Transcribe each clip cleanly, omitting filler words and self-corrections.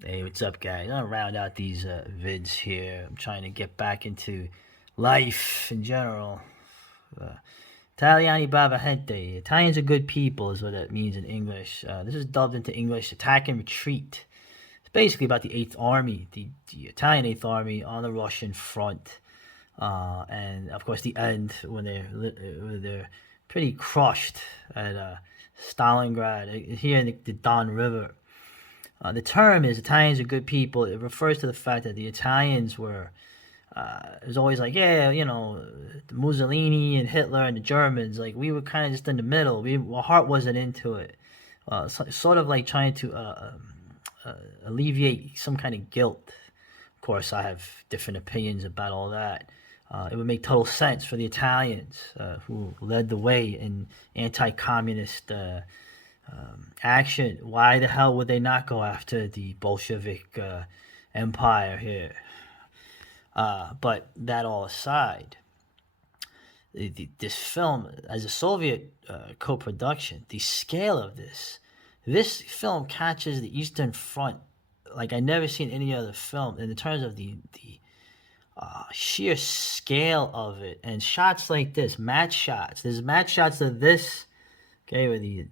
Hey, what's up, guys? I'm gonna round out these vids here. I'm trying to get back into life in general. Uh, Italiani Brava Gente. Italians are good people, is what it means in English. This is dubbed into English Attack and Retreat. It's basically about the Eighth Army, the Italian Eighth Army on the Russian front, and of course the end when they're pretty crushed at Stalingrad here in the Don River. The term is Italians are good people. It refers to the fact that the Italians were, it was always like, yeah, Mussolini and Hitler and the Germans, like we were kind of just in the middle. Our heart wasn't into it. Sort of like trying to alleviate some kind of guilt. Of course, I have different opinions about all that. It would make total sense for the Italians who led the way in anti-communist action. Why the hell would they not go after the Bolshevik empire here? But that all aside, this film, as a Soviet co-production, the scale of this film catches the Eastern Front like I never seen any other film in terms of the sheer scale of it, and shots like this, match shots. There's match shots of this, okay, with the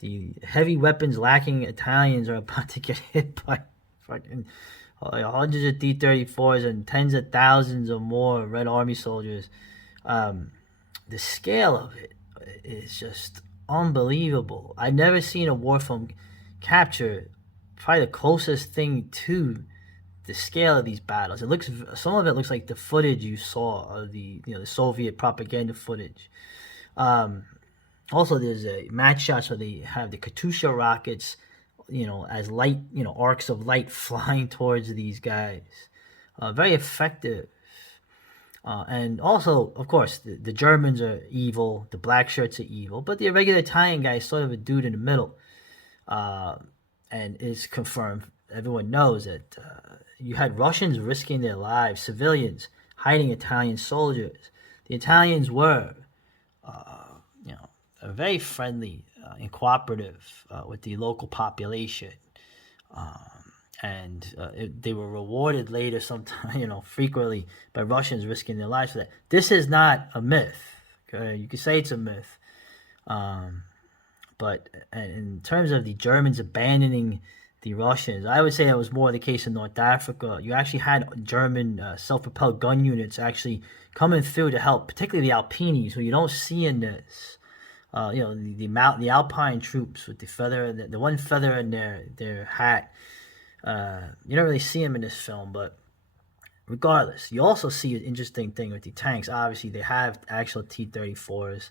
the heavy weapons lacking Italians are about to get hit by fucking hundreds of T-34s and tens of thousands or more Red Army soldiers. The scale of it is just unbelievable. I've never seen a war film capture probably the closest thing to the scale of these battles. It looks, some of it looks like the footage you saw of the Soviet propaganda footage. Also, there's a match shots where they have the Katyusha rockets, as light, arcs of light flying towards these guys. Very effective. And also, of course, the Germans are evil, the black shirts are evil, but the regular Italian guy is sort of a dude in the middle. And it's confirmed, everyone knows that you had Russians risking their lives, civilians hiding Italian soldiers. The Italians were, very friendly and cooperative with the local population. They were rewarded later sometime, frequently by Russians risking their lives for that. This is not a myth. Okay? You could say it's a myth. But in terms of the Germans abandoning the Russians, I would say that was more the case in North Africa. You actually had German self-propelled gun units actually coming through to help, particularly the Alpinis, who you don't see in this. The Alpine troops with the feather, the one feather in their hat. You don't really see them in this film, but regardless, you also see an interesting thing with the tanks. Obviously, they have actual T-34s.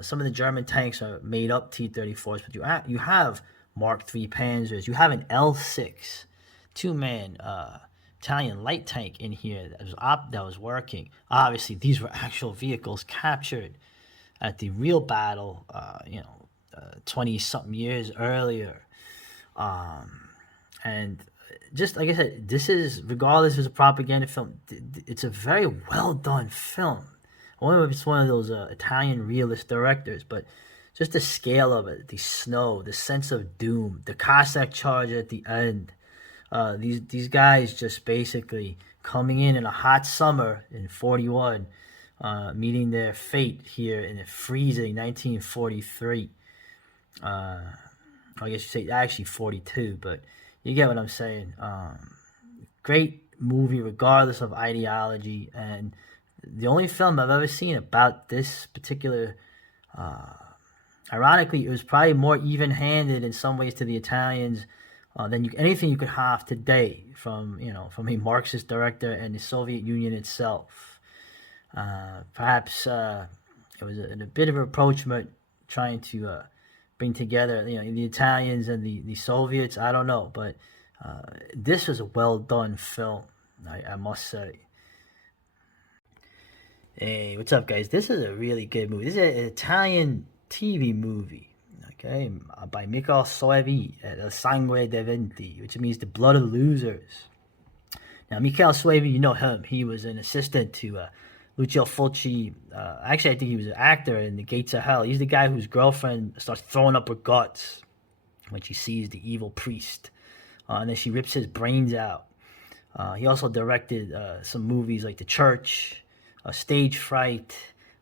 Some of the German tanks are made up T-34s, but you have Mark III Panzers. You have an L6 two-man Italian light tank in here that was working. Obviously, these were actual vehicles captured at the real battle, 20-something years earlier. And just like I said, this is, regardless if it's a propaganda film, it's a very well done film. I wonder if it's one of those Italian realist directors, but just the scale of it, the snow, the sense of doom, the Cossack charge at the end. These guys just basically coming in a hot summer in 41, meeting their fate here in a freezing 1943. I guess you say actually 42, but you get what I'm saying. Great movie, regardless of ideology, and the only film I've ever seen about this particular. Ironically, it was probably more even-handed in some ways to the Italians than anything you could have today from a Marxist director and the Soviet Union itself. Perhaps it was a bit of a rapprochement trying to bring together the Italians and the Soviets. I don't know, but this was a well done film, I must say. Hey, what's up, guys? This is a really good movie. This is an Italian TV movie, okay, by Michael Soevi, Sangre Dei Vinti, which means the blood of losers. Now, Michael Soevi, you know him. He was an assistant to Lucio Fulci. Actually, I think he was an actor in The Gates of Hell. He's the guy whose girlfriend starts throwing up her guts when she sees the evil priest, and then she rips his brains out. He also directed some movies like The Church, Stage Fright,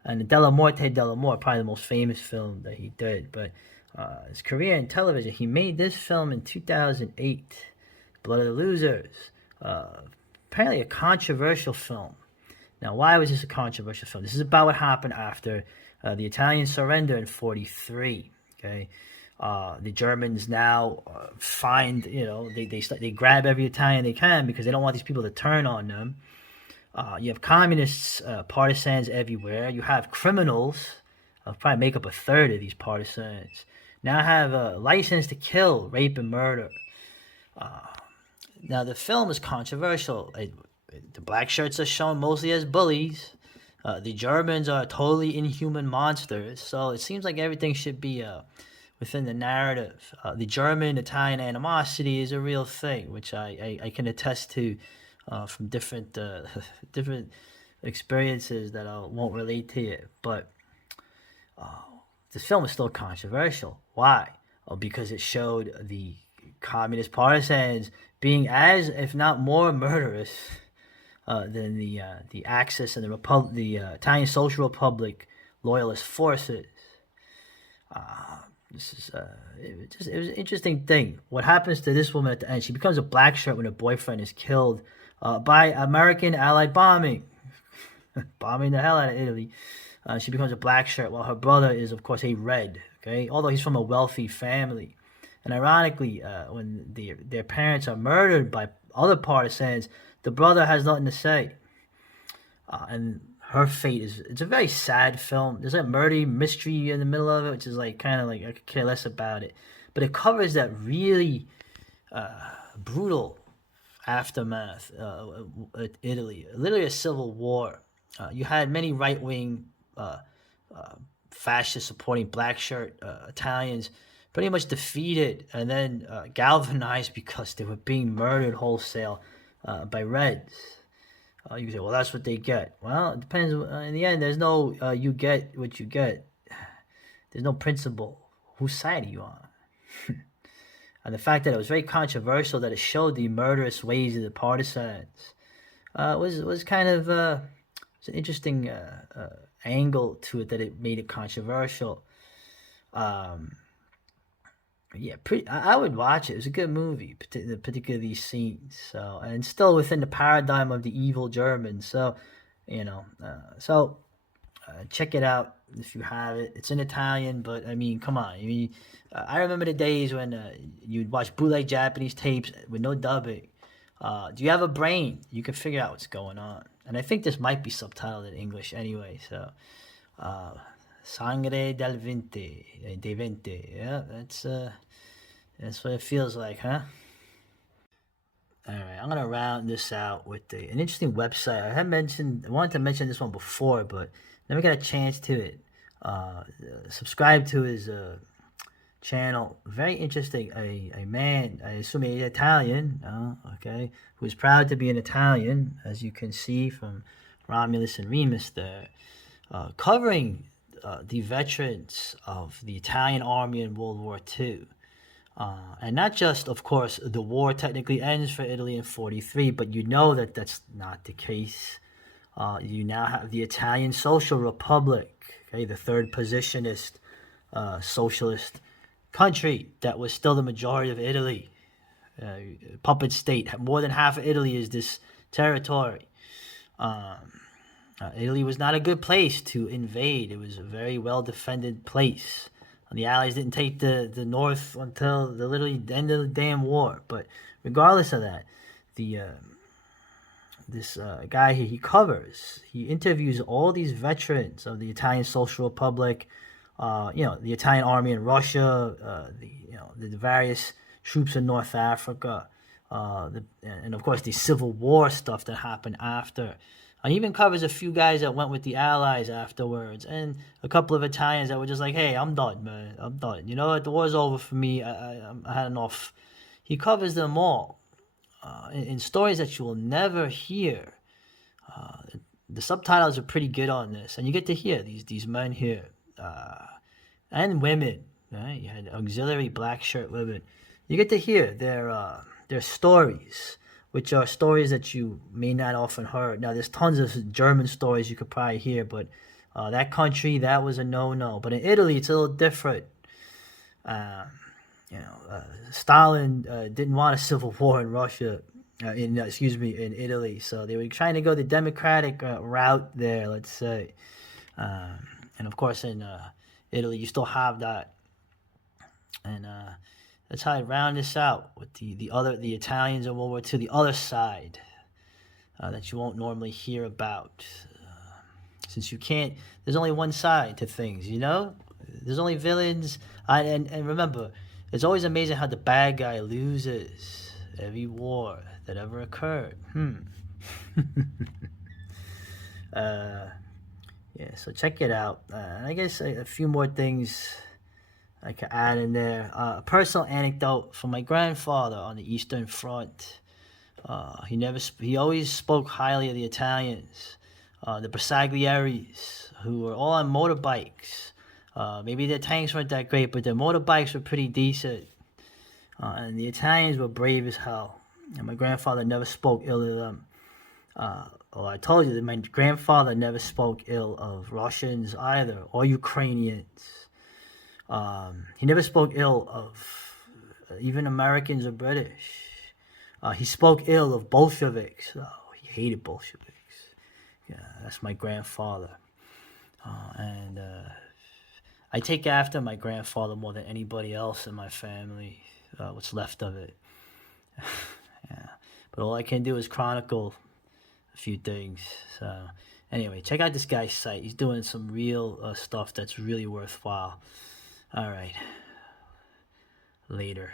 and Della Morte Della More, probably the most famous film that he did. But his career in television, he made this film in 2008, Blood of the Losers. Apparently a controversial film. Now, why was this a controversial film? This is about what happened after the Italian surrender in 43. Okay, the Germans now find, they grab every Italian they can because they don't want these people to turn on them. You have communists, partisans everywhere. You have criminals, probably make up a third of these partisans. Now have a license to kill, rape, and murder. Now the film is controversial. The black shirts are shown mostly as bullies. The Germans are totally inhuman monsters. So it seems like everything should be within the narrative. The German-Italian animosity is a real thing, which I can attest to from different different experiences that I won't relate to it. But this film is still controversial. Why? Because it showed the communist partisans being as, if not more, murderous than the Axis and the Italian Social Republic loyalist forces. This is it was an interesting thing. What happens to this woman at the end? She becomes a black shirt when her boyfriend is killed by American Allied bombing, bombing the hell out of Italy. She becomes a black shirt while her brother is, of course, a red. Okay, although he's from a wealthy family. And ironically, when their parents are murdered by other partisans, the brother has nothing to say. And her fate it's a very sad film. There's a murder mystery in the middle of it, which is like kind of like I could care less about it. But it covers that really brutal aftermath at Italy, literally a civil war. You had many right-wing fascists supporting black shirt Italians pretty much defeated and then galvanized because they were being murdered wholesale by Reds. You can say, well, that's what they get. Well, it depends. In the end, there's no you get what you get. There's no principle. Whose side are you on? And the fact that it was very controversial, that it showed the murderous ways of the partisans, was kind of it's an interesting angle to it, that it made it controversial. Yeah, I would watch it. It was a good movie, particularly these scenes. So, and still within the paradigm of the evil Germans. So, check it out if you have it. It's in Italian, but I mean, come on. I mean, I remember the days when you'd watch bootleg Japanese tapes with no dubbing. Do you have a brain? You can figure out what's going on. And I think this might be subtitled in English anyway. So, Sangre dei Vinti. Yeah, that's what it feels like, huh? All right, I'm gonna round this out with an interesting website. I wanted to mention this one before, but never got a chance to it. Subscribe to his channel. Very interesting. A man, I assume he's Italian, okay, who's proud to be an Italian, as you can see from Romulus and Remus there, covering the veterans of the Italian army in World War II. And not just, of course, the war technically ends for Italy in 43, but you know that that's not the case. You now have the Italian Social Republic, okay, the third positionist socialist country that was still the majority of Italy. Puppet state. More than half of Italy is this territory. Italy was not a good place to invade. It was a very well-defended place. The Allies didn't take the North until literally the end of the damn war. But regardless of that, this guy here, he interviews all these veterans of the Italian Social Republic, the Italian army in Russia, the various troops in North Africa, and of course the Civil War stuff that happened after. He even covers a few guys that went with the Allies afterwards, and a couple of Italians that were just like, hey, I'm done, man. I'm done. You know what? The war's over for me. I had enough. He covers them all in stories that you will never hear. The subtitles are pretty good on this, and you get to hear these men here and women right? You had auxiliary black shirt women. You get to hear their stories, which are stories that you may not often heard. Now, there's tons of German stories you could probably hear, but that country, that was a no-no. But in Italy, it's a little different. Uh, Stalin didn't want a civil war in Russia, in Italy. So they were trying to go the democratic route there, let's say. And of course, in Italy, you still have that. And that's how I round this out with the Italians in World War II, the other side that you won't normally hear about, since you can't. There's only one side to things, you know. There's only villains, and remember, it's always amazing how the bad guy loses every war that ever occurred. Yeah, so check it out. I guess a few more things I could add in there. A personal anecdote from my grandfather on the Eastern Front. He always spoke highly of the Italians, the Bersagliaries, who were all on motorbikes. Maybe their tanks weren't that great, but their motorbikes were pretty decent. And the Italians were brave as hell. And my grandfather never spoke ill of them. Well, I told you that my grandfather never spoke ill of Russians either, or Ukrainians. He never spoke ill of even Americans or British. He spoke ill of Bolsheviks. Oh, he hated Bolsheviks. Yeah, that's my grandfather. And I take after my grandfather more than anybody else in my family, what's left of it. Yeah. But all I can do is chronicle a few things. So anyway, check out this guy's site. He's doing some real stuff that's really worthwhile. All right. Later.